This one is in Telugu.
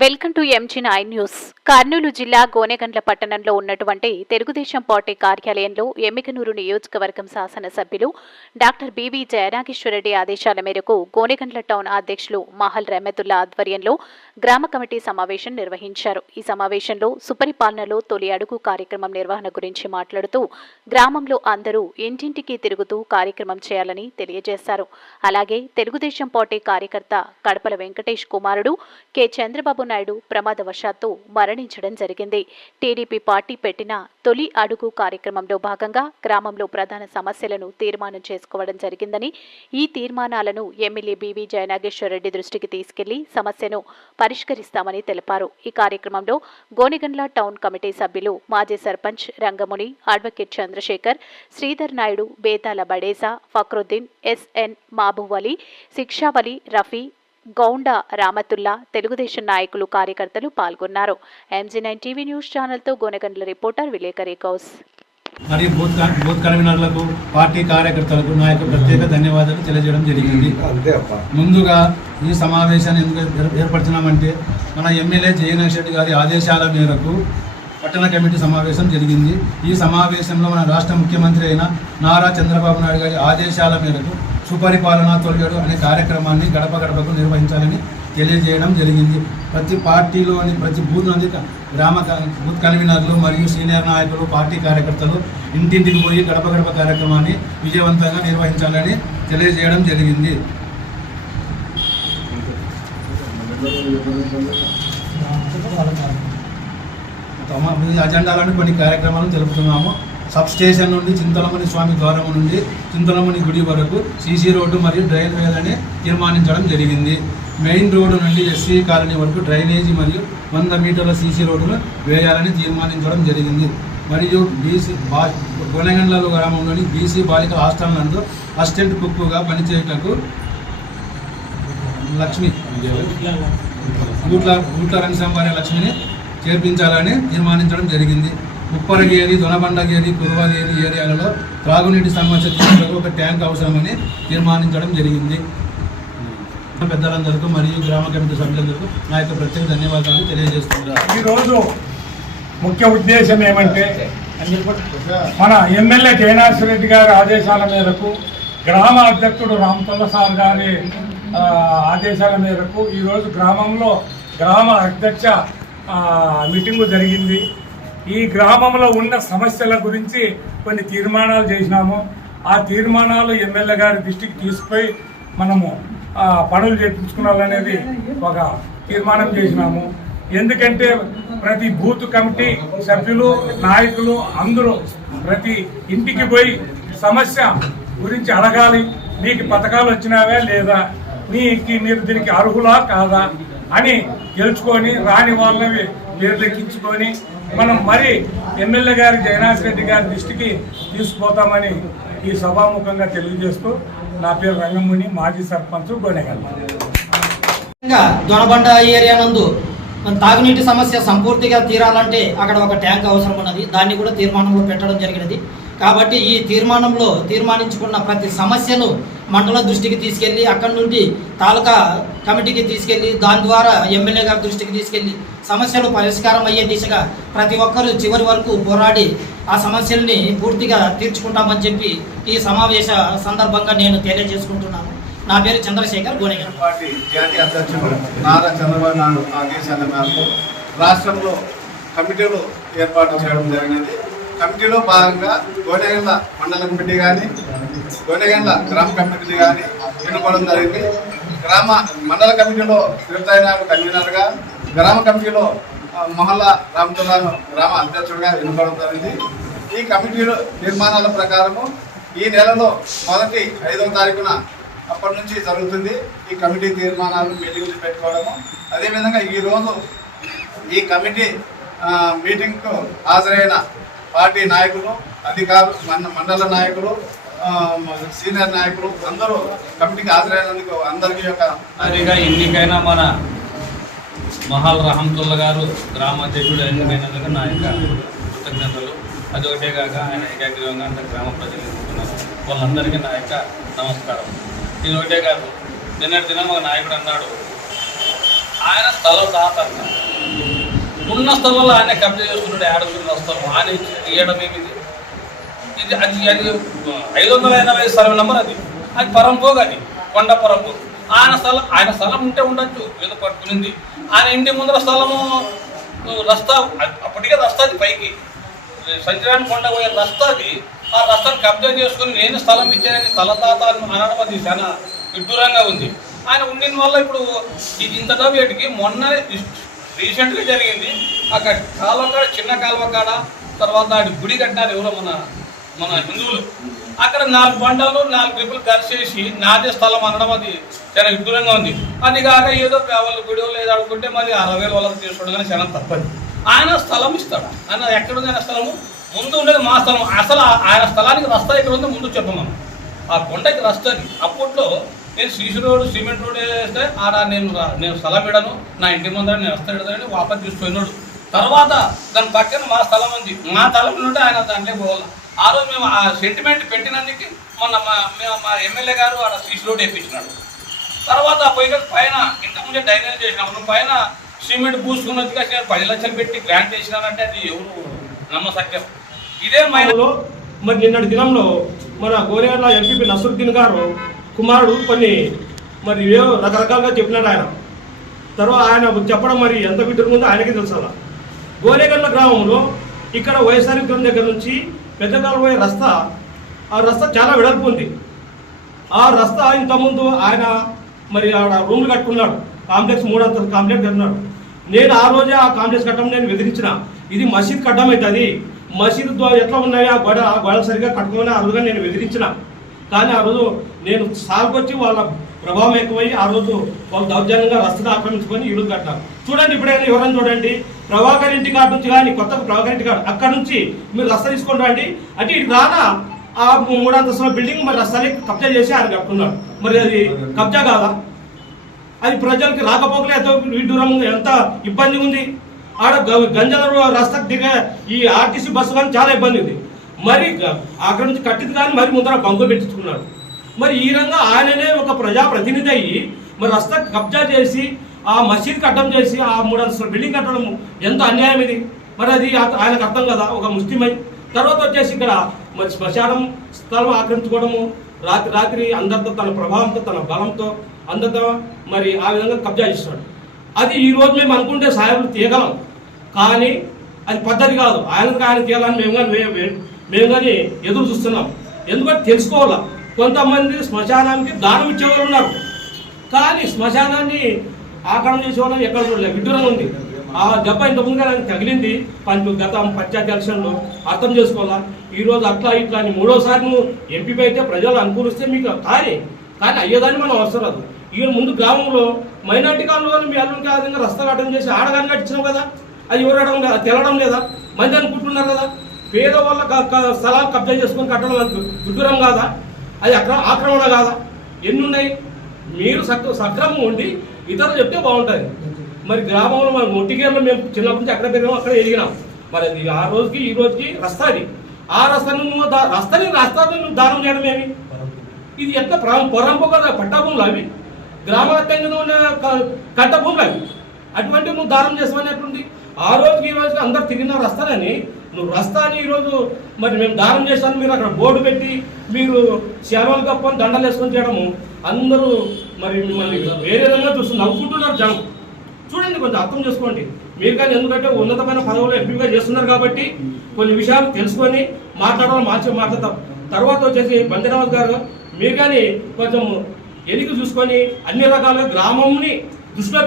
Welcome to MG nine news Kurnool జిల్లా గోనెగండ్ల పట్టణంలో ఉన్నటువంటి తెలుగుదేశం పార్టీ కార్యాలయంలో ఎమ్మికనూరు నియోజకవర్గం శాసనసభ్యులు డాక్టర్ బివి జయనాగేశ్వరరెడ్డి ఆదేశాల మేరకు గోనెగండ్ల టౌన్ అధ్యక్షులు మహల్ రెహమతుల్లా ఆధ్వర్యంలో గ్రామ కమిటీ సమావేశం నిర్వహించారు. ఈ సమావేశంలో సుపరిపాలనలో తొలి అడుగు కార్యక్రమం నిర్వహణ గురించి మాట్లాడుతూ గ్రామంలో అందరూ ఇంటింటికి తిరుగుతూ కార్యక్రమం చేయాలని తెలియజేశారు. అలాగే తెలుగుదేశం పార్టీ కార్యకర్త కడపల వెంకటేష్ కుమారుడు కె. చంద్రబాబు నాయుడు ప్రమాదవశాత్తు మరణించడం జరిగింది. టీడీపీ పార్టీ పెట్టిన తొలి అడుగు కార్యక్రమంలో భాగంగా గ్రామంలో ప్రధాన సమస్యలను తీర్మానం చేసుకోవడం జరిగిందని ఈ తీర్మానాలను ఎమ్మెల్యే బీవీ జయనాగేశ్వరరెడ్డి దృష్టికి తీసుకెళ్ళి సమస్యను పరిష్కరిస్తామని తెలిపారు. ఈ కార్యక్రమంలో గోనిగండ్ల టౌన్ కమిటీ సభ్యులు మాజీ సర్పంచ్ రంగముని అడ్వకేట్ చంద్రశేఖర్ శ్రీధర్ నాయుడు బేతాల బడేసా ఫక్రుద్దీన్ ఎస్ఎన్ మాబువలి శిక్షావలి రఫీ గౌండ రామతుల్లా తెలుగుదేశం నాయకులు కార్యకర్తలు పాల్గొన్నారు. ఎంజీ నైన్ టీవీ న్యూస్ ఛానల్తో గోనగండ్ల రిపోర్టర్ విలేకరి కౌస్. మరియు బూత్ బూత్ కన్వీనర్లకు పార్టీ కార్యకర్తలకు నా యొక్క ప్రత్యేక ధన్యవాదాలు తెలియజేయడం జరిగింది. అంతే అప్ప. ముందుగా ఈ సమావేశాన్ని ఎందుకు ఏర్- ఏర్పరిచినామంటే మన ఎమ్మెల్యే జయనాథ్ రెడ్డి గారి ఆదేశాల మేరకు పట్టణ కమిటీ సమావేశం జరిగింది. ఈ సమావేశంలో మన రాష్ట్ర ముఖ్యమంత్రి అయిన నారా చంద్రబాబు నాయుడు గారి ఆదేశాల మేరకు సుపరిపాలన తొలగడు అనే కార్యక్రమాన్ని గడప గడపకు నిర్వహించాలని తెలియజేయడం జరిగింది. ప్రతి పార్టీలోని ప్రతి బూత్ నుండి గ్రామ బూత్ కన్వీనర్లు మరియు సీనియర్ నాయకులు పార్టీ కార్యకర్తలు ఇంటింటికి పోయి గడప గడప కార్యక్రమాన్ని విజయవంతంగా నిర్వహించాలని తెలియజేయడం జరిగింది. తమ అజెండాలను కొన్ని కార్యక్రమాలను తెలుపుతున్నాము సబ్ స్టేషన్ నుండి చింతలమణి స్వామి ద్వారం నుండి చింతలమణి గుడి వరకు సీసీ రోడ్డు మరియు డ్రైన్ వేయాలని తీర్మానించడం జరిగింది. మెయిన్ రోడ్డు నుండి ఎస్సీ కాలనీ వరకు డ్రైనేజీ మరియు వంద మీటర్ల సీసీ రోడ్డును వేయాలని తీర్మానించడం జరిగింది. మరియు బీసీ బా గొనగండ్ల గ్రామంలోని బీసీ బాలికల హాస్టల్ నందు అసిస్టెంట్ కుక్కుగా పనిచేయటకు లక్ష్మి ఊట్ల ఊట్ల రంగసాంబారి లక్ష్మిని చేర్పించాలని తీర్మానించడం జరిగింది. ఉప్పరగేరి దొనబండగేరి కురువగేరి ఏరియాలలో త్రాగునీటి సమస్య ఒక ట్యాంక్ అవసరమని తీర్మానించడం జరిగింది. పెద్దలందరికీ మరియు గ్రామ కమిటీ సభ్యులందరికీ నా యొక్క ప్రత్యేక ధన్యవాదాలు తెలియజేస్తున్నారు ఈరోజు ముఖ్య ఉద్దేశం ఏమంటే మన ఎమ్మెల్యే జయనాథ్ రెడ్డి గారి ఆదేశాల మేరకు గ్రామ అధ్యక్షుడు రామతల్ల సార్ గారి ఆదేశాల మేరకు ఈరోజు గ్రామంలో గ్రామ అధ్యక్ష మీటింగు జరిగింది. ఈ గ్రామంలో ఉన్న సమస్యల గురించి కొన్ని తీర్మానాలు చేసినాము. ఆ తీర్మానాలు ఎమ్మెల్యే గారి దృష్టికి తీసుకుపోయి మనము పనులు చేయించుకున్నాలనేది ఒక తీర్మానం చేసినాము. ఎందుకంటే ప్రతి బూత్ కమిటీ సభ్యులు నాయకులు అందరూ ప్రతి ఇంటికి పోయి సమస్య గురించి అడగాలి. మీకు పథకాలు వచ్చినావా లేదా? మీకు మీరు దీనికి అర్హులా కాదా? అని గెలుచుకొని రాని వాళ్ళవి పేర్లెక్కించుకొని మనం మరి ఎమ్మెల్యే గారి జగన్నాథ్ రెడ్డి గారి దృష్టికి తీసుకుపోతామని ఈ సభాముఖంగా తెలియజేస్తూ నా పేరు రంగముని మాజీ సర్పంచ్ గోనెగల్. ముఖ్యంగా దొనబండ ఏరియా నందు తాగునీటి సమస్య సంపూర్తిగా తీరాలంటే అక్కడ ఒక ట్యాంక్ అవసరం ఉన్నది. దాన్ని కూడా తీర్మానంలో పెట్టడం జరిగినది. కాబట్టి ఈ తీర్మానంలో తీర్మానించుకున్న ప్రతి సమస్యను మండల దృష్టికి తీసుకెళ్ళి అక్కడి నుండి తాలూకా కమిటీకి తీసుకెళ్ళి దాని ద్వారా ఎమ్మెల్యే గారి దృష్టికి తీసుకెళ్ళి సమస్యలు పరిష్కారం అయ్యే దిశగా ప్రతి ఒక్కరూ చివరి వరకు పోరాడి ఆ సమస్యల్ని పూర్తిగా తీర్చుకుంటామని చెప్పి ఈ సమావేశ సందర్భంగా నేను తెలియజేసుకుంటున్నాను. నా పేరు చంద్రశేఖర్ గోనెగల్ పార్టీ జాతీయ అధ్యక్షుడు నారా చంద్రబాబు నాయుడు ఆదేశాల మేరకు రాష్ట్రంలో కమిటీలు ఏర్పాటు చేయడం జరిగినది. కమిటీలో భాగంగా గోనెగండ్ల మండల కమిటీ కానీ గోనెగండ్ల గ్రామ కమిటీ కానీ ఎన్నుకోవడం జరిగింది. గ్రామ మండల కమిటీలో తిరుపతి నాయుడు కన్వీనర్గా గ్రామ కమిటీలో మహల్లా మొహల్లా గ్రామ అధ్యక్షుడిగా ఎన్నుకోవడం జరిగింది. ఈ కమిటీలో తీర్మానాల ప్రకారము ఈ నెలలో మొదటి ఐదవ తారీఖున అప్పటి నుంచి జరుగుతుంది ఈ కమిటీ తీర్మానాలు మీటింగ్లు పెట్టుకోవడము. అదేవిధంగా ఈరోజు ఈ కమిటీ మీటింగ్కు హాజరైన పార్టీ నాయకులు అధికారులు మన మండల నాయకులు సీనియర్ నాయకులు అందరూ కమిటీకి హాజరైనందుకు అందరికీ యొక్క మరిగా ఎన్నికైన మన మహల్ రహమతుల్లా గారు గ్రామ అధ్యక్షుడు ఎన్నికైనందుకు నా యొక్క కృతజ్ఞతలు. అదొకటే కాక ఆయన ఏకాగ్రీవంగా అంత గ్రామ ప్రజలు ఎదుర్కొన్నారు. వాళ్ళందరికీ నా యొక్క నమస్కారం. ఇది ఒకటే కాదు నిన్నటి దినం ఒక నాయకుడు అన్నాడు ఆయన స్థలం దాత ఉన్న స్థలంలో ఆయన కబ్జా చేసుకున్నాడు ఏడుకున్న స్థలం ఆయన ఇయ్యడం ఏమిది? ఇది అది అది ఐదు వందల ఎనభై స్థలం నెంబర్ అది. అది పరంపోగ్ అది కొండ పరంపోగ్ ఆయన స్థలం ఆయన స్థలం ఉంటే ఉండొచ్చు ఏదో పట్టుకునింది. ఆయన ఇంటి ముందర స్థలము రస్తా అప్పటికే రస్తా అది పైకి. సంచరాన్ని కొండ పోయే రస్తా అది ఆ రస్తాను కబ్జా చేసుకుని నేను స్థలం ఇచ్చానని తలతాత అని అనడం అది చాలా విడ్డూరంగా ఉంది. ఆయన ఉండిన వల్ల ఇప్పుడు ఇది ఇంతగా వేటికి మొన్న రీసెంట్గా జరిగింది. అక్కడ కాలువ కాడ చిన్న కాలువ కాడ తర్వాత ఆడి గుడి కట్టాలి ఎవరో మన మన హిందువులు. అక్కడ నాలుగు బండాలు నాలుగు ట్రిప్పులు కలిసేసి నాదే స్థలం అనడం అది చాలా విడ్డూరంగా ఉంది. అది కాక ఏదో వాళ్ళు గుడి లేదు అనుకుంటే మరి అరవై వాళ్ళకి తీసుకోవడం కానీ చాలా తప్పదు. ఆయన స్థలం ఇస్తాడు. ఆయన ఎక్కడుంది ఆయన స్థలము? ముందు ఉండేది మా స్థలం. అసలు ఆయన స్థలానికి రస్తా ఇక్కడ ఉంది ముందు చెప్పమను. ఆ కొండకి రస్తాది అప్పట్లో నేను సీసీ రోడ్ సిమెంట్ రోడ్ వేస్తే ఆడ నేను నేను స్థలం ఇడను నా ఇంటి ముందర నేను రస్తా ఇడదని వాపస్ తీసుకున్నాడు తర్వాత దాని పక్కన మా స్థలం ఉంది. మా స్థలం నుండి ఆయన దాంట్లో పోవాలి. ఆ రోజు మేము ఆ సెంటిమెంట్ పెట్టినందుకు మొన్న మా మేము మా ఎమ్మెల్యే గారు ఆ సీసీ రోడ్ వేయించినాడు తర్వాత పోయి పైన ఇంతకుముందే డైనేజ్ చేసినాము పైన సిమెంట్ పూసుకున్నట్టుగా నేను పది లక్షలు పెట్టి గ్రాంట్ చేసినానంటే అది ఎవరు నమ్మసక్యం ఇదే మైనలో మరి నిన్నటి దినంలో మన గోరేగడ్ల ఎంపీ నసరుద్దీన్ గారు కుమారుడు కొన్ని మరి రకరకాలుగా చెప్పినాడు ఆయన. తర్వాత ఆయన చెప్పడం మరి ఎంత విడ్డూరం ఉందో ఆయనకే తెలుసు? అలా గోరేగడ్ల గ్రామంలో ఇక్కడ వైఎస్ఆర్ విగ్రహం దగ్గర నుంచి పెద్దకాలు పోయే రస్తా ఆ రస్తా చాలా వెడల్పు ఉంది. ఆ రస్తా ఇంతకుముందు ఆయన మరి ఆడ రూమ్లు కట్టుకున్నాడు. కాంప్లెక్స్ మూడు అంత కాంప్లెక్స్ కట్టున్నాడు నేను ఆ రోజే ఆ కాంప్లెక్స్ కట్టడం నేను వెదిరించిన ఇది మసీద్ కట్టడం అవుతుంది మసీద్ ద్వారా ఎట్లా ఉన్నాయి ఆ గొడ ఆ గొడవ సరిగా కట్టుకోమని ఆ రోజుగా నేను వెదిరించిన కానీ ఆ రోజు నేను సాగుకొచ్చి వాళ్ళ ప్రభావం ఎక్కువై ఆ రోజు వాళ్ళు దౌర్జన్యంగా రస్తగా ఆక్రమించుకొని ఇల్లు కట్టారు చూడండి ఇప్పుడైనా ఎవరైనా చూడండి ప్రభాకర్ ఇంటి కాడ నుంచి కానీ కొత్త ప్రభాకర్ ఇంటి కాడ అక్కడ నుంచి మీరు రస్తా తీసుకొని రండి. అంటే ఇటు రానా ఆ మూడు అంతస్తుల బిల్డింగ్ మరి రస్తాన్ని కబ్జా చేసి ఆయన కట్టుకున్నాడు. మరి అది కబ్జా కాదా? అది ప్రజలకి రాకపోకలే ఎంతో విడ్డూరం ఎంత ఇబ్బంది ఉంది. ఆడ గ- రస్తా దిగ ఈ ఆర్టీసీ బస్సు కానీ చాలా ఇబ్బంది ఉంది. మరి అక్కడ నుంచి కట్టింది కానీ మరి ముందర బంగు పెట్టించుకున్నాడు. మరి ఈ విధంగా ఆయననే ఒక ప్రజాప్రతినిధి అయ్యి మరి రస్తా కబ్జా చేసి ఆ మసీద్ కట్టడం చేసి ఆ మూడు అంతస్తుల బిల్డింగ్ కట్టడం ఎంత అన్యాయం ఇది? మరి అది ఆయనకు అర్థం కదా ఒక ముస్లిమై. తర్వాత వచ్చేసి ఇక్కడ మరి శ్మశానం స్థలం ఆక్రమించుకోవడము రాత్రి రాత్రి అందరితో తన ప్రభావంతో తన బలంతో అందరితో మరి ఆ విధంగా కబ్జా చేస్తాడు అది ఈ రోజు మేము అనుకుంటే సాయం తీయగలం కానీ అది పద్ధతి కాదు. ఆయనకు ఆయన తీయాలని మేము కానీ మేము కానీ ఎదురు చూస్తున్నాం. ఎందుకంటే తెలుసుకోవాలా కొంతమంది శ్మశానానికి దానం ఇచ్చేవాళ్ళు ఉన్నారు. కానీ శ్మశానాన్ని ఆక్రమణ చేసే వాళ్ళు ఎక్కడ చూడలేదు. విడ్డూరం ఉంది. ఆ దెబ్బ ఇంత ముందుగా నాకు తగిలింది. పంచు గత పంచాయతీ ఎలక్షన్లో అర్థం చేసుకోవాలా? ఈ రోజు అట్లా ఇట్లా అని మూడోసారి నువ్వు ఎంపీపై అయితే ప్రజలు అనుకూలిస్తే మీకు కానీ కానీ అయ్యేదాన్ని మనం అవసరం రాదు. ఈ ముందు గ్రామంలో మైనార్టీ కాలంలో మీ అల్లునికి ఆ విధంగా రస్తా కట్టడం చేసి ఆడగాని కట్టించినావు కదా? అది ఎవరడం లేదా? తెలడం లేదా? మంది అనుకుంటున్నారు కదా? పేదవాళ్ళ క- స్థలాలు కబ్జా చేసుకొని కట్టడం విడ్డూరం కాదా? అది అక్ర ఆక్రమణ కాదా? ఎన్ని ఉన్నాయి మీరు సక్ర సక్రమం ఉండి ఇతరులు చెప్తే బాగుంటుంది. మరి గ్రామంలో మన మొట్టిగేర్లో మేము చిన్నప్పటి నుంచి అక్కడ పెరిగాం అక్కడ ఎదిగినాం. మరి అది ఆ రోజుకి ఈ రోజుకి రస్తా అది. ఆ రస్తాను నువ్వు దా- రస్తాని రస్తాను నువ్వు దానం చేయడం ఏమి? ఇది ఎంత పొరంపు కదా పట్టా భూములు అవి గ్రామాత్యంగా ఉన్న కట్ట భూములు అవి. అటువంటి నువ్వు దానం చేసామనేటువంటి ఆ రోజుకి ఈ రోజుకి అందరు తిరిగిన రస్తానని నువ్వు రస్తాని ఈరోజు మరి మేము దానం చేశాను మీరు అక్కడ బోర్డు పెట్టి మీరు శవాలు కప్పని దండలు వేసుకొని చేయడము. అందరూ మరి మిమ్మల్ని వేరే విధంగా చూస్తున్నారు నవ్వుకుంటున్నారు జనం. చూడండి కొంచెం అర్థం చేసుకోండి. మీరు కానీ ఎందుకంటే ఉన్నతమైన పదవులు ఎంపీగా చేస్తున్నారు కాబట్టి కొన్ని విషయాలు తెలుసుకొని మాట్లాడాలి మార్చి మాట్లాడతాం. తర్వాత వచ్చేసి బంజరావత్ గారు మీరు కానీ కొంచెం ఎన్నిక చూసుకొని అన్ని రకాలుగా గ్రామంని దృష్టిలో